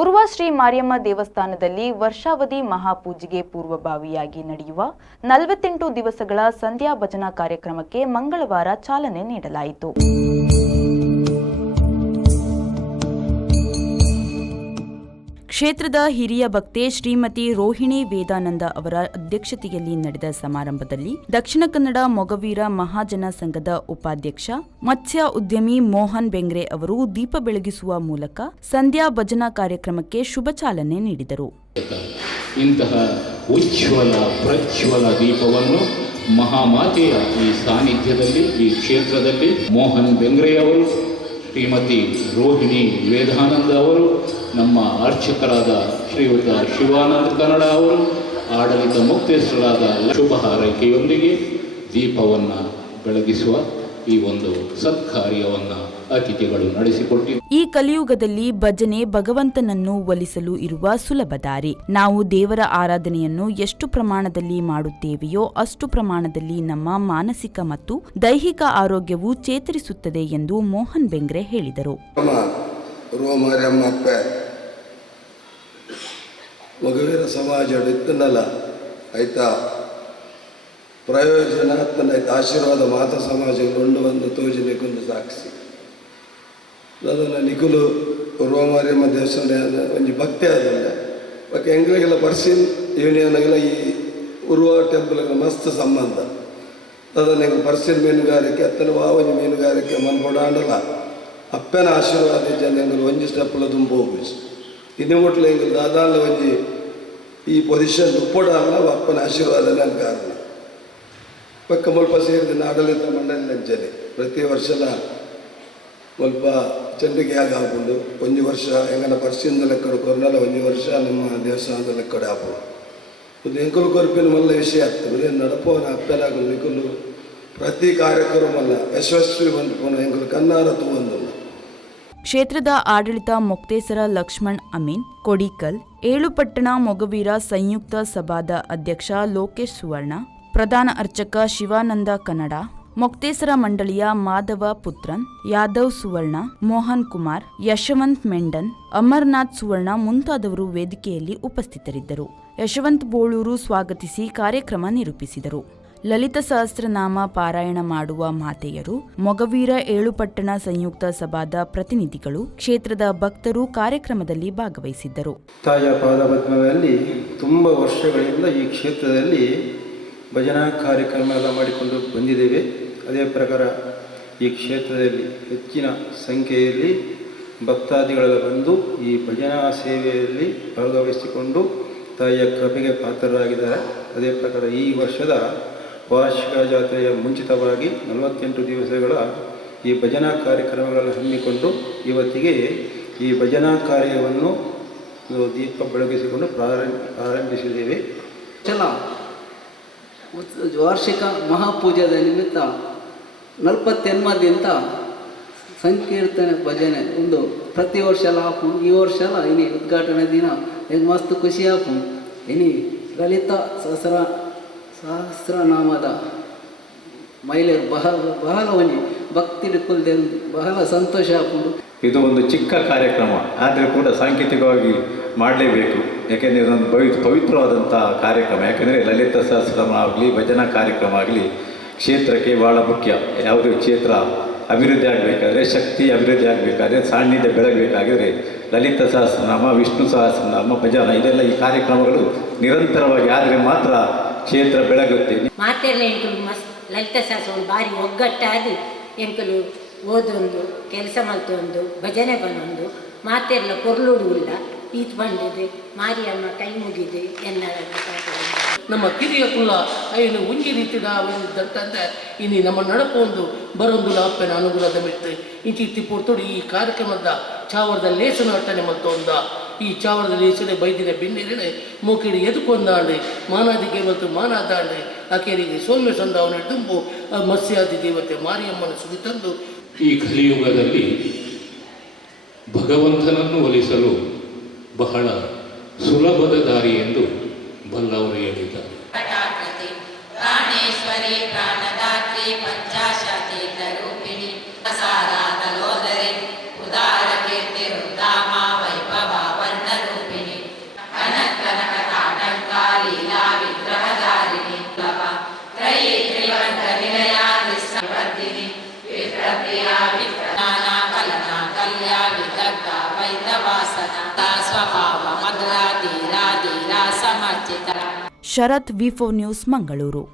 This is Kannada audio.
ಉರ್ವ ಶ್ರೀ ಮಾರಿಯಮ್ಮ ದೇವಸ್ಥಾನದಲ್ಲಿ ವರ್ಷಾವಧಿ ಮಹಾಪೂಜೆಗೆ ಪೂರ್ವಭಾವಿಯಾಗಿ ನಡೆಯುವ 48 ದಿವಸಗಳ ಸಂಧ್ಯಾ ಭಜನಾ ಕಾರ್ಯಕ್ರಮಕ್ಕೆ ಮಂಗಳವಾರ ಚಾಲನೆ ನೀಡಲಾಯಿತು. ಕ್ಷೇತ್ರದ ಹಿರಿಯ ಭಕ್ತೆ ಶ್ರೀಮತಿ ರೋಹಿಣಿ ವೇದಾನಂದ ಅವರ ಅಧ್ಯಕ್ಷತೆಯಲ್ಲಿ ನಡೆದ ಸಮಾರಂಭದಲ್ಲಿ ದಕ್ಷಿಣ ಕನ್ನಡ ಮೊಗವೀರ ಮಹಾಜನ ಸಂಘದ ಉಪಾಧ್ಯಕ್ಷ ಮತ್ಸ್ಯ ಉದ್ಯಮಿ ಮೋಹನ್ ಬೆಂಗ್ರೆ ಅವರು ದೀಪ ಬೆಳಗಿಸುವ ಮೂಲಕ ಸಂಧ್ಯಾ ಭಜನಾ ಕಾರ್ಯಕ್ರಮಕ್ಕೆ ಶುಭ ಚಾಲನೆ ನೀಡಿದರು. ಇಂತಹ ಉಜ್ವಲ ಪ್ರಜ್ವಲ ದೀಪವನ್ನು ಮಹಾಮಾತೆಯ ಈ ಸಾನ್ನಿಧ್ಯದಲ್ಲಿ ಈ ಕ್ಷೇತ್ರದಲ್ಲಿ ಮೋಹನ್ ಬೆಂಗ್ರೆ ಅವರು, ಶ್ರೀಮತಿ ರೋಹಿಣಿ ವೇದಾನಂದ ಅವರು, ನಮ್ಮ ಅರ್ಚಕರಾದ ಶ್ರೀಯುತ ಶಿವಾನಂದ ಕನ್ನಡ ಅವರು, ಆಡಳಿತ ಮುಕ್ತೇಶ್ವರರಾದ ಶುಭ ಹಾರೈಕೆಯೊಂದಿಗೆ ದೀಪವನ್ನು ಬೆಳಗಿಸುವ ಈ ಒಂದು ಸತ್ಕಾರ್ಯವನ್ನು ಅತಿಥಿಗಳು ನಡೆಸಿಕೊಟ್ಟಿದ್ದಾರೆ. ಈ ಕಲಿಯುಗದಲ್ಲಿ ಭಜನೆ ಭಗವಂತನನ್ನು ಒಲಿಸಲು ಇರುವ ಸುಲಭ ದಾರಿ. ನಾವು ದೇವರ ಆರಾಧನೆಯನ್ನು ಎಷ್ಟು ಪ್ರಮಾಣದಲ್ಲಿ ಮಾಡುತ್ತೇವೆಯೋ ಅಷ್ಟು ಪ್ರಮಾಣದಲ್ಲಿ ನಮ್ಮ ಮಾನಸಿಕ ಮತ್ತು ದೈಹಿಕ ಆರೋಗ್ಯವು ಚೇತರಿಸುತ್ತದೆ ಎಂದು ಮೋಹನ್ ಬೆಂಗ್ರೆ ಹೇಳಿದರು. ಮೊಗವೀರ ಸಮಾಜ ಇತ್ತನಲ್ಲ ಆಯ್ತಾ ಪ್ರಯೋಜನ ಆಯ್ತು ಆಶೀರ್ವಾದ ಮಾತಾ ಸಮಾಜಗಳು ಒಂದು ತೋಜನೆಗೊಂದು ಸಾಕ್ಷಿ ಅದನ್ನು ನಿಖುಲು ರೋಮಾರಿಯಮ್ಮ ದೇವಸ್ಥಾನ ಒಂದು ಭಕ್ತಿ ಆದಲ್ಲ ಬಾಕಿ ಎಂಗ್ಳಿಗೆಲ್ಲ ಪರ್ಸಿನ್ ಯೂನಿಯನ್ಗೆಲ್ಲ ಈ ಉರ್ವ ಟೆಂಪಲ್ಗೆ ಮಸ್ತ್ ಸಂಬಂಧ ಅದನ್ನು ಪರ್ಸಿನ್ ಮೀನುಗಾರಿಕೆ ಅತ್ತನ ಒಂದು ಮೀನುಗಾರಿಕೆ ಮನ್ಪೊಡಾಂಡಲ್ಲ ಅಪ್ಪನ ಆಶೀರ್ವಾದ ಜನಗಳು ಒಂಜಿ ಸ್ಟೆಪ್ಲ ತುಂಬ ಹೋಗುದು ಇನ್ನು ಮುಟ್ಲು ಹೆಂಗೆ ದಾದಾಲ ಒಂಜಿ ಈ ಪೊಸಿಷನ್ ಉಪ್ಪೊಡಲ್ಲ ಅಪ್ಪನ ಆಶೀರ್ವಾದನೇ ಅಂತ ಕಾರಣ ಪಕ್ಕ ಮುಲ್ಪ ಸೇರಿದ ಆಡಳಿತ ಮಂಡಳಿ ಅಂಚನೆ ಪ್ರತಿ ವರ್ಷಲ ಸ್ವಲ್ಪ ಚಂಡಿಗೆ ಹಾಕೊಂಡು ಒಂದು ವರ್ಷ ಹೆಂಗನ ಪರ್ಸಿಂದ ಲೆಕ್ಕಡು ಕೊರನಲ್ಲ ಒಂದು ವರ್ಷ ನಮ್ಮ ದೇವಸ್ಥಾನದ ಲೆಕ್ಕಡೆ ಹಾಕೋದು ಒಂದು ಎಂಕುಲು ಕೊರಪಿನ ಮಲ್ಲ ವಿಷಯ ಆಗ್ತದೆ ನಡಪೋನ ಅಪ್ಪನಾಗಲು ನಿಕುಲು ಪ್ರತಿ ಕಾರ್ಯಕ್ರಮಲ್ಲ ಯಶಸ್ವಿ ಬಂದು ಎಂಕುಲು ಕನ್ನಾರ ತೂವಂದಲ್ಲ. ಕ್ಷೇತ್ರದ ಆಡಳಿತ ಮೊಕ್ತೇಸರ ಲಕ್ಷ್ಮಣ್ ಅಮೀನ್ ಕೊಡಿಕಲ್, ಏಳುಪಟ್ಟಣ ಮೊಗವೀರ ಸಂಯುಕ್ತ ಸಭಾದ ಅಧ್ಯಕ್ಷ ಲೋಕೇಶ್ ಸುವರ್ಣ, ಪ್ರಧಾನ ಅರ್ಚಕ ಶಿವಾನಂದ ಕನ್ನಡ, ಮೊಕ್ತೇಸರ ಮಂಡಳಿಯ ಮಾಧವ ಪುತ್ರನ್, ಯಾದವ್ ಸುವರ್ಣ, ಮೋಹನ್ ಕುಮಾರ್, ಯಶವಂತ್ ಮೆಂಡನ್, ಅಮರ್ನಾಥ್ ಸುವರ್ಣ ಮುಂತಾದವರು ವೇದಿಕೆಯಲ್ಲಿ ಉಪಸ್ಥಿತರಿದ್ದರು. ಯಶವಂತ್ ಬೋಳೂರು ಸ್ವಾಗತಿಸಿ ಕಾರ್ಯಕ್ರಮ ನಿರೂಪಿಸಿದರು. ಲಲಿತ ಸಹಸ್ರನಾಮ ಪಾರಾಯಣ ಮಾಡುವ ಮಾತೆಯರು, ಮೊಗವೀರ ಏಳುಪಟ್ಟಣ ಸಂಯುಕ್ತ ಸಭಾದ ಪ್ರತಿನಿಧಿಗಳು, ಕ್ಷೇತ್ರದ ಭಕ್ತರು ಕಾರ್ಯಕ್ರಮದಲ್ಲಿ ಭಾಗವಹಿಸಿದ್ದರು. ತಾಯ ಪಾದಪದ್ಮದಲ್ಲಿ ತುಂಬ ವರ್ಷಗಳಿಂದ ಈ ಕ್ಷೇತ್ರದಲ್ಲಿ ಭಜನಾ ಕಾರ್ಯಕ್ರಮ ಎಲ್ಲ ಮಾಡಿಕೊಂಡು ಬಂದಿದ್ದೇವೆ. ಅದೇ ಪ್ರಕಾರ ಈ ಕ್ಷೇತ್ರದಲ್ಲಿ ಹೆಚ್ಚಿನ ಸಂಖ್ಯೆಯಲ್ಲಿ ಭಕ್ತಾದಿಗಳೆಲ್ಲ ಬಂದು ಈ ಭಜನಾ ಸೇವೆಯಲ್ಲಿ ಭಾಗವಹಿಸಿಕೊಂಡು ತಾಯಿಯ ಕೃಪೆಗೆ ಪಾತ್ರರಾಗಿದ್ದಾರೆ. ಅದೇ ಪ್ರಕಾರ ಈ ವರ್ಷದ ವಾರ್ಷಿಕ ಜಾತ್ರೆಯ ಮುಂಚಿತವಾಗಿ 48 ದಿವಸಗಳ ಈ ಭಜನಾ ಕಾರ್ಯಕ್ರಮಗಳನ್ನು ಹಮ್ಮಿಕೊಂಡು ಇವತ್ತಿಗೆ ಈ ಭಜನಾ ಕಾರ್ಯವನ್ನು ದೀಪ ಬೆಳಗಿಸಿಕೊಂಡು ಪ್ರಾರಂಭಿಸಿದ್ದೇವೆ. ವಾರ್ಷಿಕ ಮಹಾಪೂಜೆಯ ನಿಮಿತ್ತ 48 ಸಂಕೀರ್ತನೆ ಭಜನೆ ಒಂದು ಪ್ರತಿ ವರ್ಷ ಹಾಕು. ಈ ವರ್ಷ ಇನಿ ಉದ್ಘಾಟನೆ ದಿನ ಹೆಂಗೆ ಮಸ್ತ್ ಖುಷಿ ಹಾಕು. ಇನಿ ಲಲಿತ ಸಹಸ್ರನಾಮದ ಮಹಿಳೆಯರು ಬಹಳ ಒಂದು ಭಕ್ತಿ ಕುಲ್ದೆ ಬಹಳ ಸಂತೋಷ ಹಾಕೊಂಡು ಇದು ಒಂದು ಚಿಕ್ಕ ಕಾರ್ಯಕ್ರಮ ಆದರೆ ಕೂಡ ಸಾಂಕೇತಿಕವಾಗಿ ಮಾಡಲೇಬೇಕು. ಯಾಕೆಂದರೆ ಇದೊಂದು ಪವಿತ್ರವಾದಂಥ ಕಾರ್ಯಕ್ರಮ. ಯಾಕೆಂದರೆ ಲಲಿತ ಸಹಸ್ರನಾಮ ಆಗಲಿ ಭಜನಾ ಕಾರ್ಯಕ್ರಮ ಆಗಲಿ ಕ್ಷೇತ್ರಕ್ಕೆ ಭಾಳ ಮುಖ್ಯ. ಯಾವುದೇ ಕ್ಷೇತ್ರ ಅಭಿವೃದ್ಧಿ ಆಗಬೇಕಾದ್ರೆ, ಶಕ್ತಿ ಅಭಿವೃದ್ಧಿ ಆಗಬೇಕಾದ್ರೆ, ಸಾನ್ನಿಧ್ಯ ಬೆಳಗಬೇಕಾಗಿದ್ರೆ ಲಲಿತ ಸಹಸ್ರನಾಮ, ವಿಷ್ಣು ಸಹಸ್ರನಾಮ, ಭಜನ ಇದೆಲ್ಲ ಈ ಕಾರ್ಯಕ್ರಮಗಳು ನಿರಂತರವಾಗಿ ಆದರೆ ಮಾತ್ರ ಕ್ಷೇತ್ರ ಬೆಳಗುತ್ತೆ. ಮಾತೆಲ್ಲ ಎಂಕಲು ಮಸ್ತ್ ಲಲಿತ ಸಹಸ್ರ ಭಾರಿ ಒಗ್ಗಟ್ಟಾಗಿ ಎಂಕಲು ಓದೊಂದು ಕೆಲಸ ಮಲ್ತೊಂದು ಭಜನೆ ಬಂದೊಂದು ಮಾತೆಲ್ಲ ಕೊರ್ಲುಡುವುಲ್ಲ ಈತ್ ಬಂದಿದೆ ಮಾರಿಯಮ್ಮ ಕೈ ಮುಗಿದೆ ಎನ್ನ ನಮ್ಮ ಕಿರಿಯ ಕುಲ್ಲ ಐನು ಉಂಜಿ ರೀತಿದ ಇದ್ದಂತಂದ್ರೆ ಇನ್ನು ನಮ್ಮ ನಡಪೊಂದು ಬರೊಂದು ಅಪ್ಪನ ಅನುಗ್ರಹದ ಮಿತ್ತು ಇಂಚಿತ್ತಿ ಪುರ್ತುಡು ಈ ಕಾರ್ಯಕ್ರಮದ ಚಾವರದ ಲೇಸನ ಅಟ್ಟನೆ ಮತ್ತೊಂದ ಈ ಚಾವರದ ಲೇಸನೆ ಬೈದಿನ ಬಿನ್ನಿರನೆ ಮೂಕಿಡಿ ಎದುಕೊಂದಾಂಡೆ ಮಾನಾದಿಗೆ ಮತ್ತು ಮಾನಾದಾಂಡೆ ಆಕೆರಿಗೆ ಸೌಮ್ಯ ಸಂಧಾವನೆ ತುಂಬು ಮತ್ಸ್ಯಾದಿ ದೇವತೆ ಮಾರಿಯಮ್ಮನ ಸುಗಿತಂದು ಈ ಕಲಿಯುಗದಲ್ಲಿ ಭಗವಂತನನ್ನು ಒಲಿಸಲು ಬಹಳ ಸುಲಭದ ದಾರಿ ಎಂದು ಬಲ್ಲವರು ಹೇಳಿದ್ದಾರೆ. ಪ್ರಾಣೇಶ್ವರಿ ಪ್ರಾಣದಾತ್ರಿ ಪಂಚಾಶತೀರ್ಥ ರೂಪಿಣಿ ಪ್ರಸಾದ ತಲೋದರಿ ಉದಾರ ಕೀರ್ತಿ ವೃದ್ಧಾಮ ವೈಭವ ವರ್ಣ ಪ್ರಿಯಾ ನಾನಾ ಕಲನಾ ಕಲ್ಯ ವಿದಗ್ಧ ವೈದವಾಸನ ಸ್ವಭಾವ ಮಧುರ ಧೀರ ಧೀರ ಸಮರ್ಚಿತ. ಶರತ್ ವಿ4 ನ್ಯೂಸ್ ಮಂಗಳೂರು.